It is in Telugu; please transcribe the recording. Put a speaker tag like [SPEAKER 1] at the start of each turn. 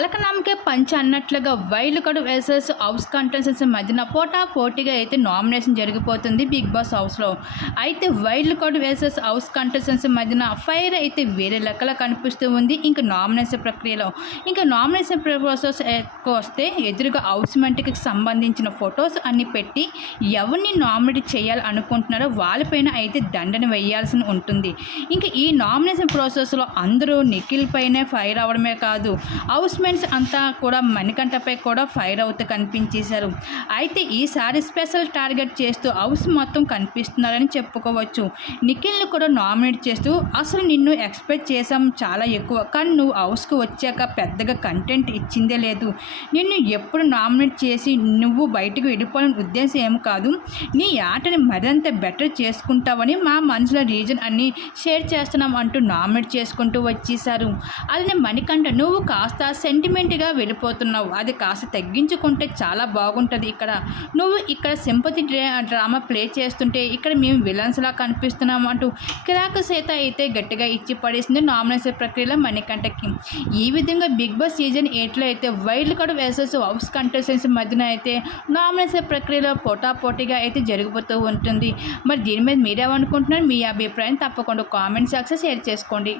[SPEAKER 1] పలకనామకే పంచ అన్నట్లుగా wild card versus house contestants మధ్యన పోటా పోటీగా అయితే నామినేషన్ జరిగిపోతుంది బిగ్ బాస్ హౌస్లో. అయితే wild card versus house contestants మధ్యన ఫైర్ అయితే వేరే లెక్కల కనిపిస్తూ ఉంది. ఇంకా నామినేషన్ ప్రక్రియలో ఇంకా నామినేషన్ ప్రాసెస్ వస్తే ఎదురుగా హౌస్ మెంట్కి సంబంధించిన ఫొటోస్ అన్ని పెట్టి ఎవరిని నామినేట్ చేయాలి అనుకుంటున్నారో వాళ్ళపైన అయితే దండన వేయాల్సి ఉంటుంది. ఇంకా ఈ నామినేషన్ ప్రాసెస్లో అందరూ నిఖిల్ పైనే ఫైర్ అవడమే కాదు హౌస్ మేట్స్ అంతా కూడా మణికంఠపై కూడా ఫైర్ అవుతూ కనిపించేశారు. అయితే ఈసారి స్పెషల్ టార్గెట్ చేస్తూ హౌస్ మొత్తం కనిపిస్తున్నారని చెప్పుకోవచ్చు. నిఖిల్ని కూడా నామినేట్ చేస్తూ అసలు నిన్ను ఎక్స్పెక్ట్ చేసాం చాలా ఎక్కువ. కానీ నువ్వు హౌస్కి వచ్చాక పెద్దగా కంటెంట్ ఇచ్చిందే లేదు. నిన్ను ఎప్పుడు నామినేట్ చేసి నువ్వు బయటకు వెళ్ళిపోవాలని ఉద్దేశం ఏం కాదు. నీ ఆటని మరింత బెటర్ చేసుకుంటావని మా మనసులో రీజన్ అన్ని షేర్ చేస్తున్నాం అంటూ నామినేట్ చేసుకుంటూ వచ్చేసారు అలానే మణికంఠ నువ్వు కాస్త సెంటిమెంట్గా వెళ్ళిపోతున్నావు. అది కాస్త తగ్గించుకుంటే చాలా బాగుంటుంది. ఇక్కడ నువ్వు ఇక్కడ సింపతి డ్రామా ప్లే చేస్తుంటే ఇక్కడ మేము విలన్స్లా కనిపిస్తున్నాం అంటూ కిరాక సీత అయితే గట్టిగా ఇచ్చి పడేసింది నామినేషన్ ప్రక్రియలో మణికంఠకి. ఈ విధంగా బిగ్ బాస్ సీజన్ ఎయిట్లో అయితే wild card versus house contestants మధ్యన అయితే నామినేషన్ ప్రక్రియలో పోటాపోటీగా అయితే జరిగిపోతూ ఉంటుంది. మరి దీని మీద మీరేమనుకుంటున్నారు? మీ అభిప్రాయం తప్పకుండా కామెంట్ సెక్షన్ షేర్ చేసుకోండి.